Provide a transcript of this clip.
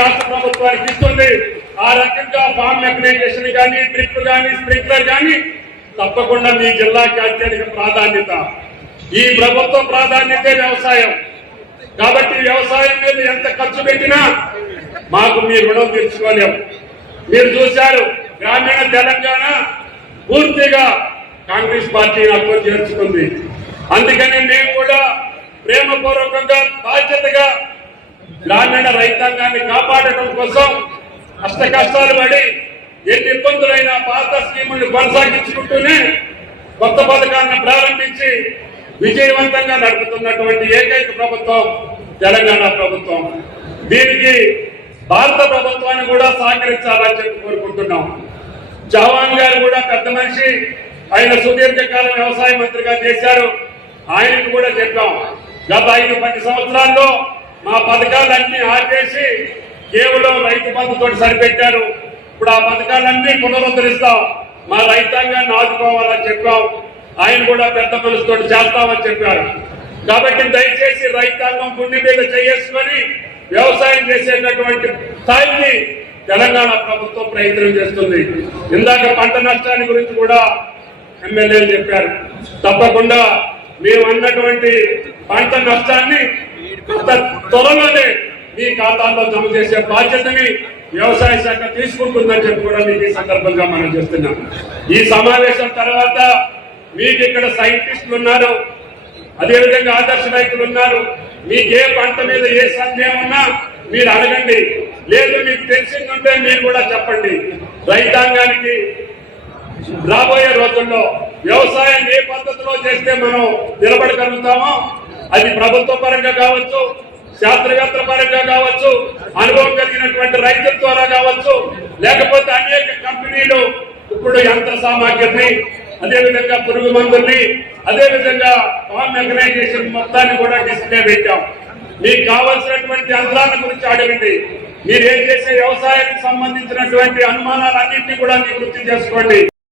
రాష్ట్ర ప్రభుత్వానికి ఇస్తుంది. ఆ రకంగా ఫార్మ్ మెకనైజేషన్ కానీ, డ్రిప్ కానీ, స్ప్రింక్లర్ కానీ తప్పకుండా మీ జిల్లాకి అత్యధిక ప్రాధాన్యత. ఈ ప్రభుత్వ ప్రాధాన్యతే వ్యవసాయం. కాబట్టి వ్యవసాయం మీద ఎంత ఖర్చు పెట్టినా మాకు మీ రుణం తీర్చుకోలేము. మీరు చూశారు, గ్రామీణ తెలంగాణ పూర్తిగా కాంగ్రెస్ పార్టీ నాకు చేర్చుకుంది. అందుకని మేము కూడా ప్రేమపూర్వకంగా బాధ్యతగా గ్రామీణ రైతాంగాన్ని కాపాడటం కోసం కష్ట కష్టాలు పడి ఎన్ని ఇబ్బందులైనా పాత స్కీములను కొనసాగించుకుంటూనే కొత్త పథకాన్ని ప్రారంభించి విజయవంతంగా నడుపుతున్నటువంటి ఏకైక ప్రభుత్వం తెలంగాణ ప్రభుత్వం. దీనికి భారత ప్రభుత్వాన్ని కూడా సహకరించాలని చెప్పి కోరుకుంటున్నాం. చౌహాన్ గారు కూడా పెద్ద మనిషి, ఆయన సుదీర్ఘకాలం వ్యవసాయ మంత్రిగా చేశారు. ఆయనకు కూడా చెప్పాం, గత 5-10 సంవత్సరాల్లో మా పథకాలన్నీ ఆపేసి కేవలం రైతు బంధుతో సరిపెట్టారు. ఇప్పుడు ఆ పథకాలన్నీ పునరుద్ధరిస్తాం, మా రైతాంగాన్ని ఆదుకోవాలని చెప్పాం. ఆయన కూడా పెద్ద మనసుతో చేస్తామని చెప్పారు. కాబట్టి దయచేసి రైతాంగం గుండె మీద చేసుకొని వ్యవసాయం చేసేటటువంటి స్థాయిని తెలంగాణ ప్రభుత్వం ప్రయత్నం చేస్తుంది. ఇందాక పంట నష్టాన్ని గురించి కూడా ఎమ్మెల్యేలు చెప్పారు. తప్పకుండా మేము అన్నటువంటి పంట నష్టాన్ని త్వరలోనే మీ ఖాతాల్లో జమ చేసే బాధ్యతని వ్యవసాయ శాఖ తీసుకుంటుందని చెప్పి కూడా మీకు ఈ సందర్భంగా మనం చేస్తున్నాం. ఈ సమావేశం తర్వాత మీకు ఇక్కడ సైంటిస్టులు ఉన్నారు, అదేవిధంగా ఆదర్శ రైతులు ఉన్నారు. మీకు ఏ పంట మీద ఏ సందేహం ఉన్నా మీరు అడగండి, లేదు మీకు తెలిసిందంటే మీరు కూడా చెప్పండి. రైతాంగానికి రాబోయే రోజుల్లో వ్యవసాయం ఏ పద్ధతిలో చేస్తే మనం నిలబడగలుగుతామో అది ప్రభుత్వ పరంగా కావచ్చు, శాస్త్రవేత్తల పరంగా కావచ్చు, అనుభవం కలిగినటువంటి రైతుల ద్వారా కావచ్చు, లేకపోతే అనేక కంపెనీలు ఇప్పుడు యంత్ర సామాగ్రిని, అదేవిధంగా పురుగు మందుల్ని, అదేవిధంగా ఫార్మ్ మెకనైజేషన్ మొత్తాన్ని కూడా డిస్ప్లే పెట్టాం. మీకు కావాల్సినటువంటి యంత్రాల గురించి అడగండి. మీరు ఏం చేసే వ్యవసాయానికి సంబంధించినటువంటి అనుమానాలన్నింటినీ కూడా నివృత్తి చేసుకోండి.